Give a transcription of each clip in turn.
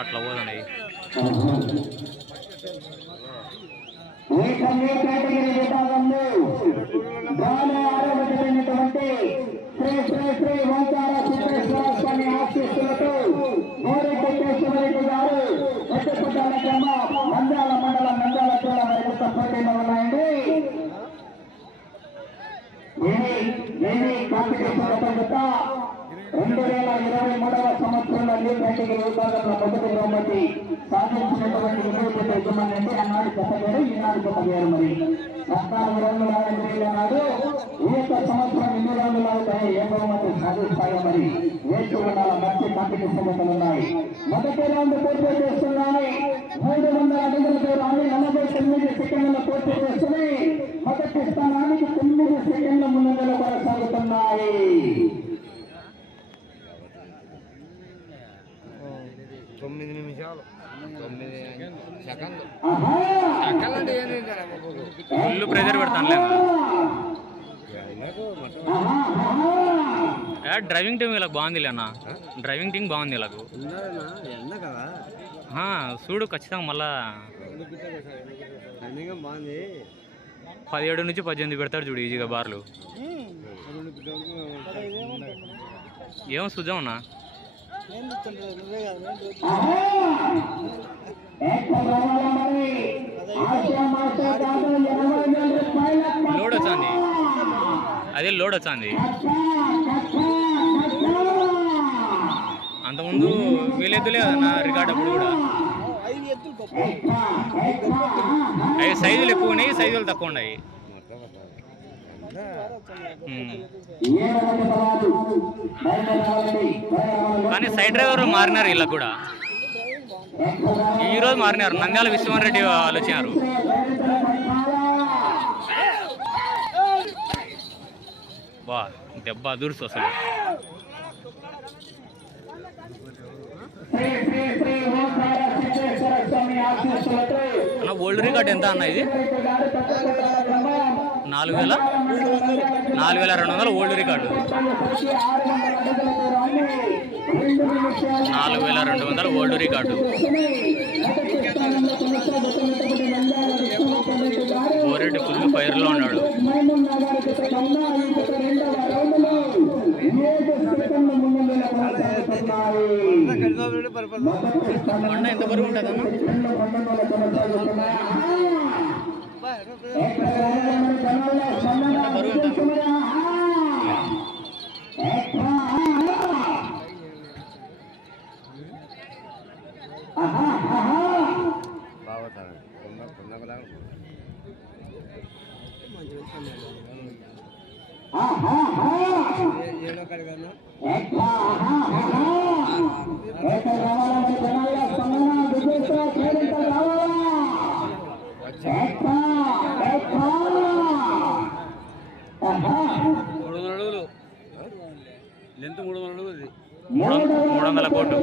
అట్లా పోదండి మండల ఉన్నాయండి. కాంపిటీషన్ 2023వ సంవత్సరంలో లీగ్ కేటగిరీ విభాగంలో మొదటి బహుమతి సాధించినటువంటి విజయపేట యజమాని అంటే ఆనాడు చెప్పగారు ఈనాడు చెప్పగారు. మరి 14 రౌండ్లు ఆడాడు. ఈ యొక్క సంవత్సరం ఎన్ని రౌండ్లు అవుతాయి, ఏ బహుమతి సాధిస్తాయో మరి వేచి ఉండాల. మంచి కాంపిటీషన్ ఉన్నాయి. మొదటి రౌండ్ పూర్తి చేస్తున్నాయి. 300 అడుగుల దూరాన్ని 49 సెకండ్ల పూర్తి చేస్తున్నాయి. మొదటి స్థానానికి 9 సెకండ్ల ముందంజలో కొనసాగుతున్నాయి. 9 నిమిషాలు 9 సెకండ్లు ఫుల్ ప్రెజర్ పెడతాను. డ్రైవింగ్ టీం ఇలా బాగుంది అన్న. డ్రైవింగ్ టీం బాగుంది ఇలాగ చూడు ఖచ్చితంగా. మళ్ళా 17 నుంచి 18 పెడతాడు చూడు ఈజీగా బార్లు. ఏమో చూద్దాం అన్నా. లోడ్ వచ్చింది, అదే లోడ్ వచ్చింది. అంతకుముందు వీలెద్దులే కదన్నా రికార్డ్ అప్పుడు కూడా. అవి సైజులు ఎక్కువ ఉన్నాయి, సైజులు తక్కువ ఉన్నాయి. కానీ సైడ్ డ్రైవర్ మారినారు ఇలా కూడా. ఈరోజు మారినారు. నంద్యాల విశ్వనాథ్ రెడ్డి వాళ్ళు వచ్చారు. వా దెబ్బ దూర్సు అసలు. అన్న ఓల్డ్ రికార్డ్ ఎంత అన్న ఇది? 4,200 old record. 4,200 old record. Boreddy full ఫైర్లో ఉన్నాడు. బండ ఎంత బరువు ఉంటుంది అన్న? బరువు ఎంత? లెంత్ 300 అడుగులు. 300 కోట్లు.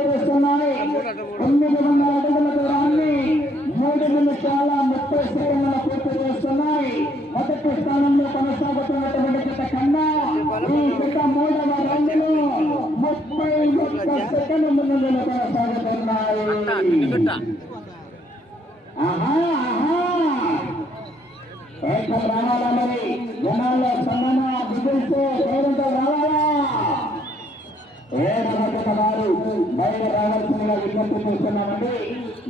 3 నిమిషాల 30 సెకండ్ల పూర్తి చేస్తున్నాయి. మొదటి స్థానంలో కొనసాగుతున్నటువంటి జత కన్నా ఈ జత 3వ రౌండ్లో 31 సెకండ్ల ముందంజలో కొనసాగుతున్నాయి. రావాలా మరి జనాల్లో సన్నన బిగిల్స్ పేరుతో రావాలా? వారు బయట రావాల్సిందిగా విజ్ఞప్తి చేస్తున్నామండి.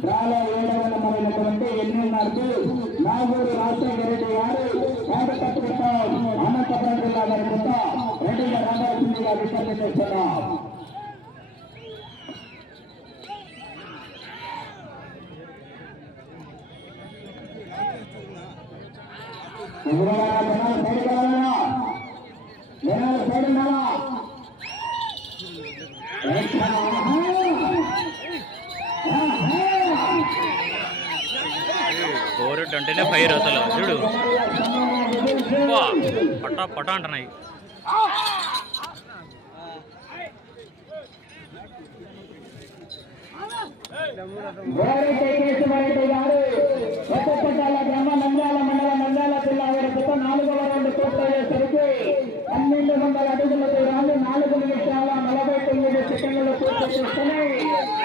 డ్రాలో 7వ నెంబరైనటువంటి 8 నాగూరు రాజశేఖర రెడ్డి గారు అనంతపురం జిల్లా గారి కొత్త రెడ్డిగా రావాల్సిందిగా విజ్ఞప్తి చేస్తున్నాం. ఇట్లంటేనే ఫైర్ అసలు చూడు పటా పటా అంటున్నాయి. కొత్తపట్టాల గ్రామ నంద్యాల మండలం నంద్యాల జిల్లా వారి గత 4వ రౌండ్ పూర్తయ్యేసరికి 1200 అడుగుల దూరాన్ని 4 నిమిషాల 49 సెకండ్లలో పూర్తి చేసుకుని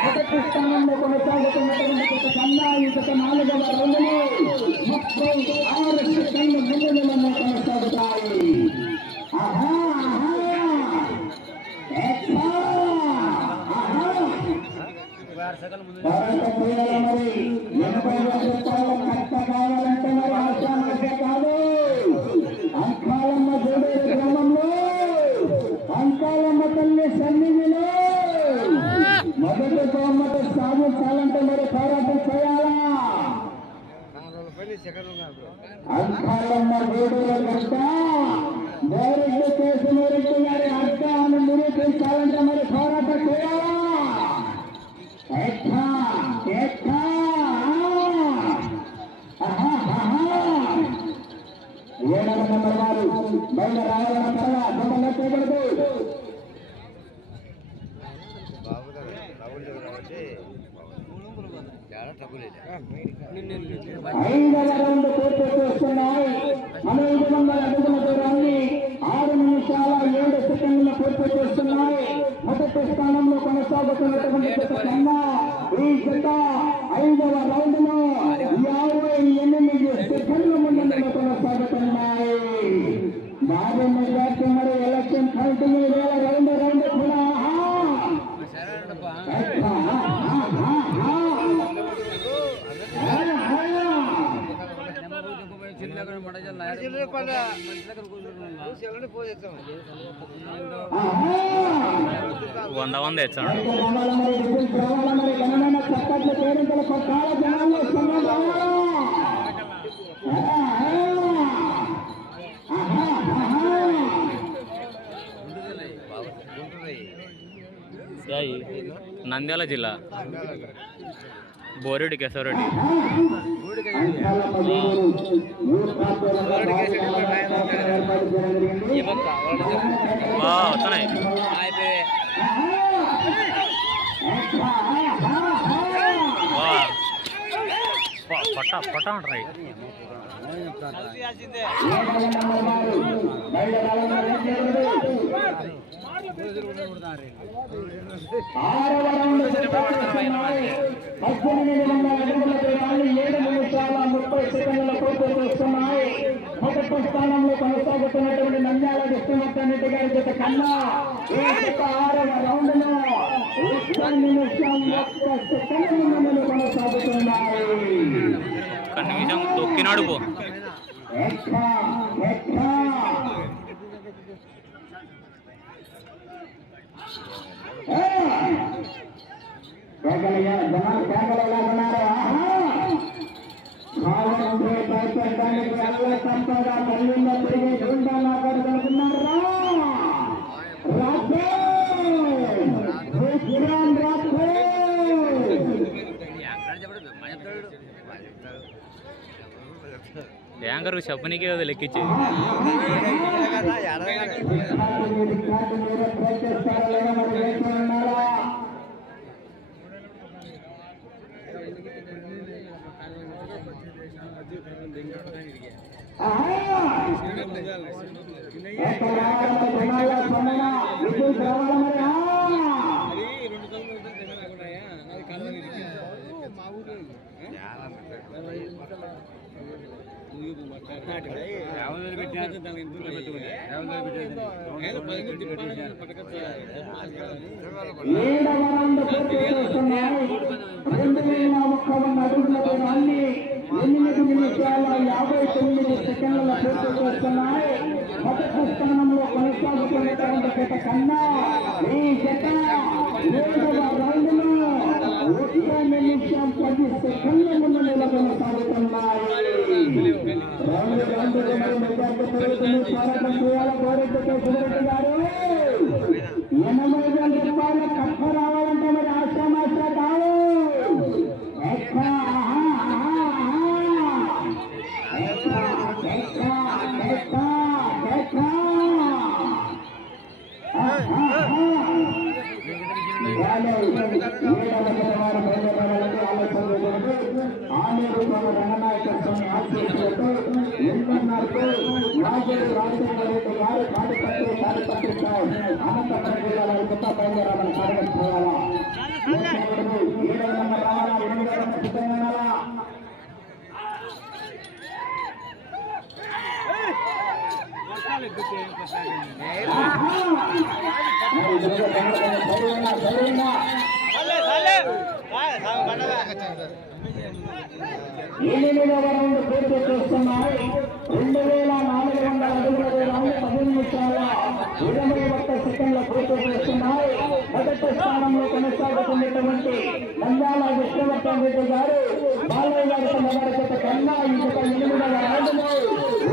మొదటి స్థానంలో కొనసాగుతున్నటువంటి గత కన్నా ఈ గత 4వ రౌండ్లో 36 సెకండ్లు ముందులో కొనసాగుతాయి. కావాలంటే మరి ఆశామధ్య కాదు. అంకాలమ్మ జోడేరు గ్రామంలో అంకాలమ్మ తల్లి సన్నిధిలో మొదటి బహుమతి సాధించాలంటే మరి పోరాటం చేయాలా. అంకాలమ్మ జోడేరు గడ్డ డైరెక్ట్ కేసు మెరెడ్డి గారి అడ్డ అని నిరూపించాలంటే మరి పోరాటం చేయాలా. 7వ నెంబర్ వారు బయట రావాలన్న త్వరగా దొంగలు చేయబడదు. 5వ రౌండ్ పూర్తి చేస్తున్నాయి. 1500 అడుగుల దూరాన్ని 6 నిమిషాల 7 సెకండ్ల పూర్తి చేస్తున్నాయి. మొదటి స్థానంలో కొనసాగుతున్నటువంటి జత కన్నా ఈ జత 5వ రౌండ్ లో 58 సెకండ్ల ముందంలో కొనసాగుతున్నాయి. భారీ మెజార్టీ మరి ఎలక్షన్ కంటిన్యూ రౌండ్ కూడా వంద తెచ్చాడు. నంద్యాల జిల్లా బోరెడ్డి కేశవరెడ్డి. వస్తున్నాయి పట్టా పట్టా అంటారు. 7 నిమిషాల 30 సెకండ్ల పూర్తి చేస్తున్నాయి. మొదటి స్థానంలో కొనసాగుతున్నటువంటి నంద్యాల కృష్ణమూర్తి గారి జత కన్నా 6వ రౌండ్ లో 1 నిమిషం 1 సెకండ్ల ముందు కొనసాగుతున్నాయి. ఒక్క నిమిషం తొక్కినాడు పో. సంపద తల్లింద తిరిగి గుండాలా కడుతున్నారా యాంకర్ చెప్పనీకే కదా లెక్కించేది. సెకండ్ల పూర్తి చేస్తున్నాయి. మొదటి స్థానంలో కొనసాగుతున్నటువంటి జత కన్నా ఈ జత 7వ రౌండ్ లో 1 నిమిషం 10 సెకండ్ల ముందు కొనసాగుతున్నాయి. రూపాయల కప్ప రావాలంటే మరి ఆశ్రమాశ్ర కావు. ఆలూరు రంగనాయక స్వామి ఆశీస్సులతో ఎన్నో రాజేడు రాజశేఖర రెడ్డి గారు కార్యకర్తలు అనంతపురం జిల్లాలో కొత్త బయలుదేరాలని కార్యక్రమాల 7వ నెంబర్ రావాలా 8వ నెంబర్ సిద్ధంగా ఎనిమిదవ రౌండ్ పూర్తి చేస్తున్నాయి. 2400 అడుగుల దూరాన్ని 10 నిమిషాల 21 సెకండ్ల పూర్తి చేస్తున్నాయి. మొదటి స్థానంలో కొనసాగుతున్నటువంటి నంద్యాల విష్ణువర్ధన్ రెడ్డి గారు బాలయ్య గారి తమ వారి చేత కన్నా ఇంకొక 8వ రౌండ్లో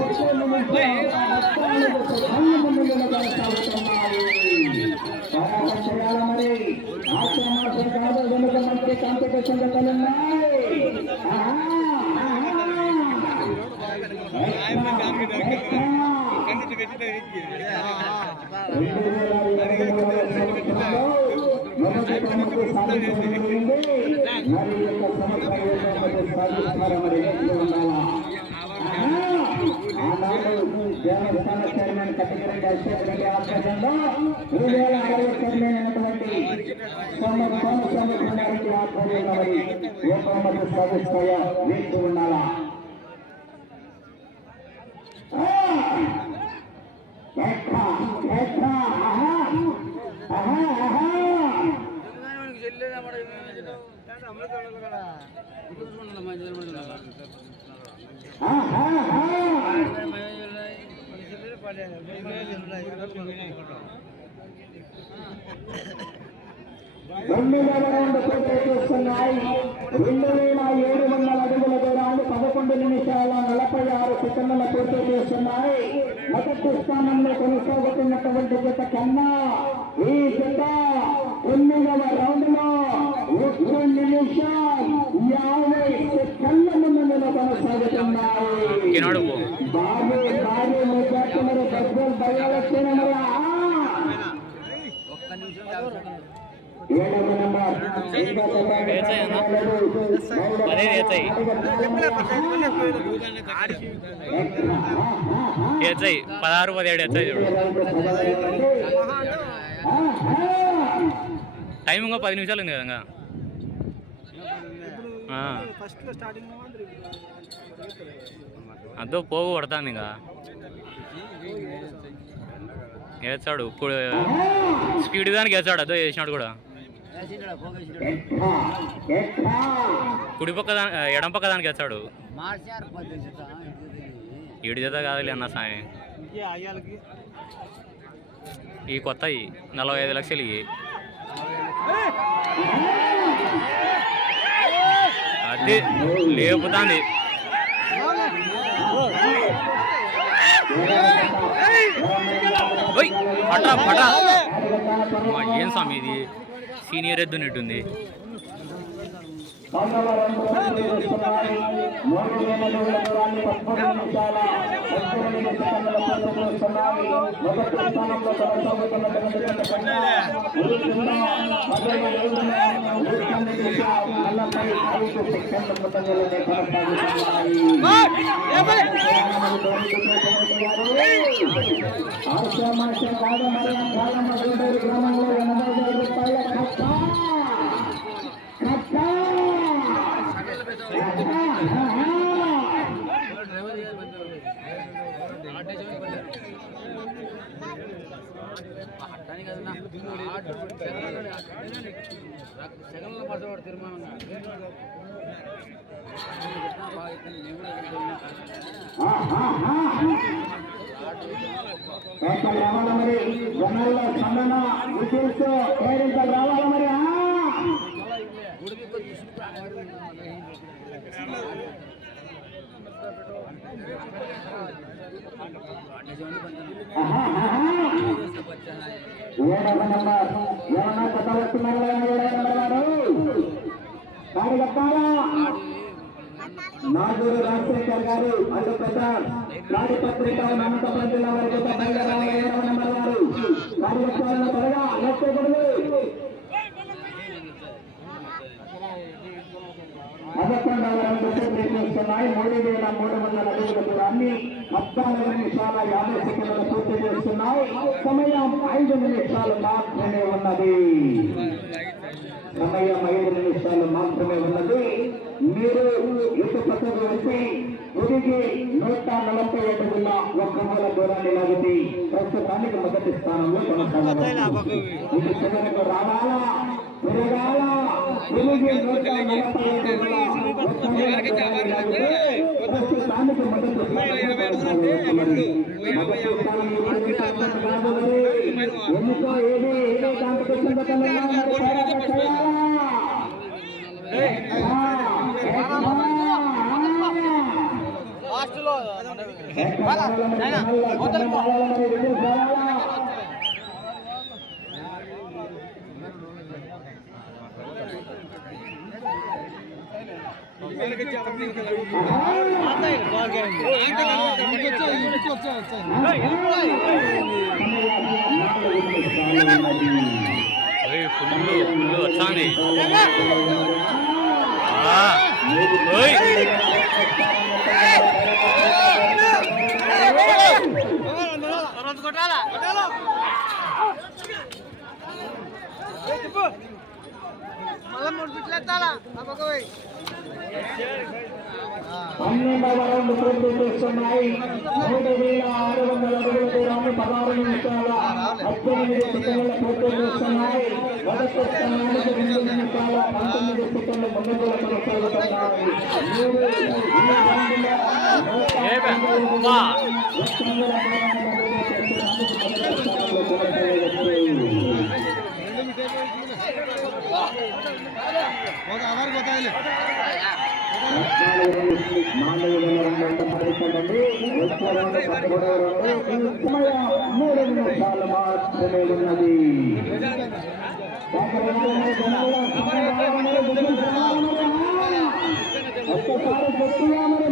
1 నిమిషం ముందుగా కొనసాగుతున్నాయి. మరి ఆశ్రమాసం కాదు వెనుక మంత్రి కాంపిటీషన్ జరుగుతున్నాయి. దేవస్థాన చైర్మన్ కటికరెడ్డి అశోక్ రెడ్డి ఆధ్వర్యంలో 2060 చైర్మన్ అయినటువంటి సోమకుమారెడ్డి ఆధ్వర్యంలో ఏ బహుమతులు సాధిస్తాయో వేస్తూ ఉండాలా. చేస్తున్నాయి. 2700 అడుగుల దూరాన్ని 11 నిమిషాల 46 సెకండ్ల పూర్తి చేస్తున్నాయి. మొదటి స్థానంలో కొనసాగుతున్నటువంటి జత కన్నా ఈ జత 9వ రౌండ్ లో 1 నిమిషం 50 సెకండ్ల ముందు కొనసాగుతున్నాయి. బాబు బాబు ముఖ్యమంత్రి డబ్బులు బయలుదేరిన ఏచాయి 16-17 ఏచాయి చూడు. టైం ఇంకా 10 నిమిషాలు ఉంది కదా. అదో పోగు కొడతాను ఇంకా వేస్తాడు. ఇప్పుడు స్పీడ్ దానికి వేస్తాడు. అదో వేసినాడు కూడా. కుడి పక్క ఎడం పక్క దానికి వేస్తాడు. 7 జత కాదులే అన్న సాయి. ఈ కొత్తవి 45 లక్షలు. ఇవి అది లేపుతాంది. పట్రా పట్రా. ఏం స్వామి ఇది సీనియర్ ఎద్దునట్టుంది. రావాలా మరి జనాల్లో స్పందన విజిల్స్ పేరెంట్స్ రావాలా మరి. ఏమన్నా కొత్త వస్తున్నారు గాడి కట్టాలా. నాగూరు రాజశేఖర్ గారు అడ్డుపెట్ట నాటి పత్రిక అనంతపురం జిల్లా వారి బయలుదేరాలి 7వ నెంబర్ వారు కార్యక్రమాలను త్వరగా లెక్కకూడదు. ప్రయత్నిస్తున్నాయి 3,300 అడుగుల దూరాన్ని 14 నిమిషాల 50 సెకండ్లు పూర్తి చేస్తున్నాయి. సమయం 5 నిమిషాలు మాత్రమే ఉన్నది. మీరు ఇటు పక్కకు వచ్చి తిరిగి 140 అడుగుల ఒక్క మూల దూరాన్ని లాగితే ప్రస్తుతానికి మొదటి స్థానంలో కొనసాగాలి. ఇటు చివరకు రావాలా తిరగాల తిరిగి 140 అడుగుల ఒక్క మూల దూరాన్ని లాగితే ప్రస్తుతానికి మొదటి ఎన్నికో ఏది ఏదో కాంపిటీషన్ ఫుల్ వచ్చాండి. పన్నెండవ రౌండ్ పూర్తి చేస్తున్నాయి. 3,600 అడుగుల దూరాన్ని 16 నిమిషాల 18 సెకండ్ల పూర్తి చేస్తున్నాయి. మొదటి స్థానానికి 2 నిమిషాల 19 సెకండ్ల ముందుగా కొనసాగుతున్నాయి. మాత్రమే ఉన్నది. ఒక్కసారి గట్టిగా మరి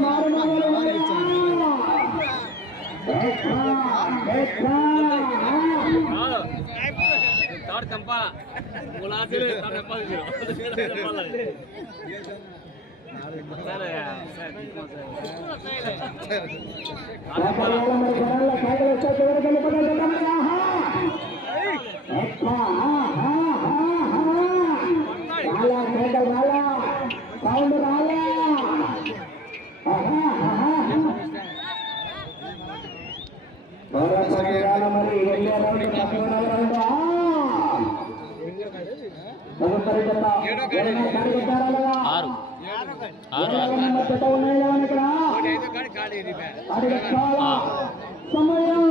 సమయం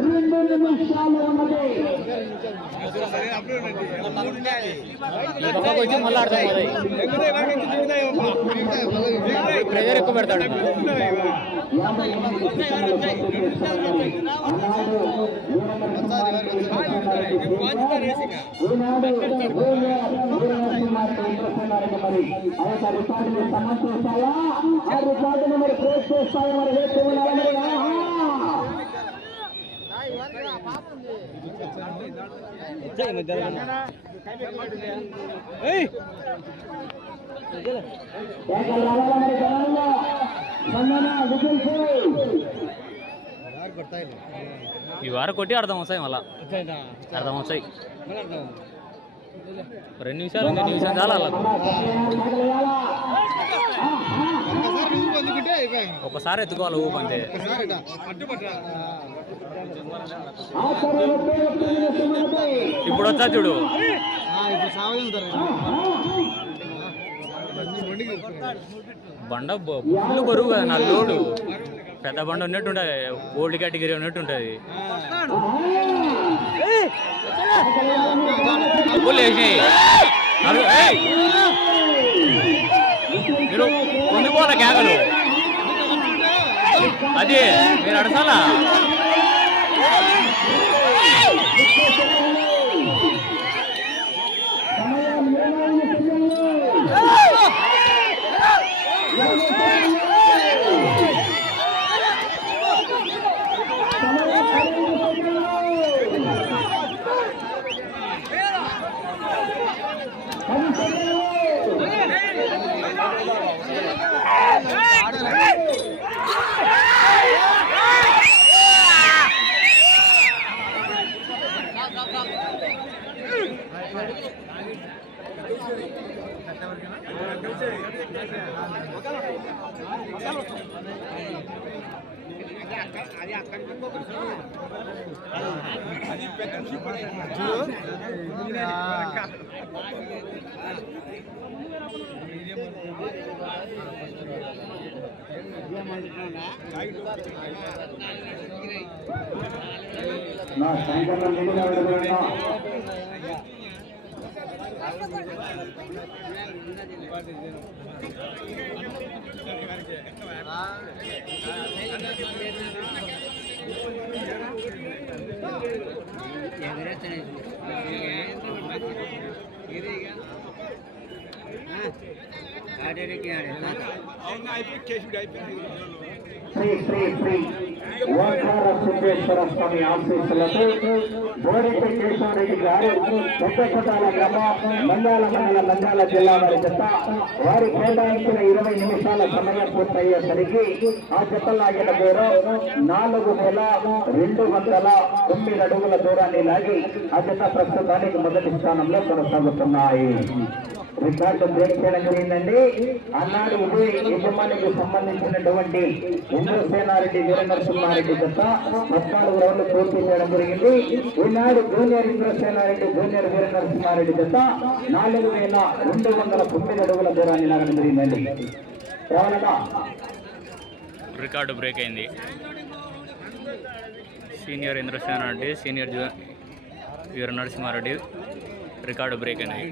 2 నిమిషాలు ఉన్నది. ప్రెజర్ ఎక్కువ పెడతాడు. సమస్యస్తాయా ఆ రికార్డును మరి క్లోజ్ చేస్తాయా మరి వేస్తూ ఉన్నారు. ఈ వారం కొట్టి అర్థం వస్తాయి, మళ్ళా అర్థం వస్తాయి. 2 నిమిషాలు 2 నిమిషాలు చాలా ఒకసారి ఎత్తుకోవాలి ఊపు అంతే. ఇప్పుడు వచ్చా చూడు, బండ ఫుల్ బరువు కదా, నా లోడు పెద్ద బండ ఉన్నట్టుంటుంది, ఓల్డ్ కేటగిరీ ఉన్నట్టుంటుంది. మీరు పొందిపోవాలి కేకలు, అది మీరు అడసాలా. సమయం నా సాయంత్రం నిండుగా ఉండదు. శ్రీ శ్రీ శ్రీ ఓంకార సిద్ధేశ్వర స్వామి ఆశీస్సులతో బోడిపై కేశవరెడ్డి గారు పెద్దకొట్టాల గ్రామం నంద్యాల మండల నంద్యాల జిల్లా వారి జత వారి కేటాయించిన 20 నిమిషాల సమయం పూర్తయ్యేసరికి ఆ జత లాగిన దూరం 4,209 అడుగుల దూరాన్ని లాగి ఆ జత ప్రస్తుతానికి మొదటి స్థానంలో కొనసాగుతున్నాయి. రికార్డు బ్రేక్ చేయడం జరిగిందండి. అన్నాడు ఇదే యజమానికి సంబంధించినటువంటి ఇంద్రసేనారెడ్డి వీరనరసింహారెడ్డి జత 14 రౌండ్లు పూర్తి చేయడం జరిగింది. ఈనాడు జూనియర్ ఇంద్రసేనారెడ్డి జూనియర్ వీరనరసింహారెడ్డి జత 4,209 అడుగుల దూరాన్ని లాగడం జరిగిందండి. రికార్డు బ్రేక్ అయింది. సీనియర్ ఇంద్రసేనారెడ్డి సీనియర్ వీర నరసింహారెడ్డి రికార్డు బ్రేక్ అయినాయి.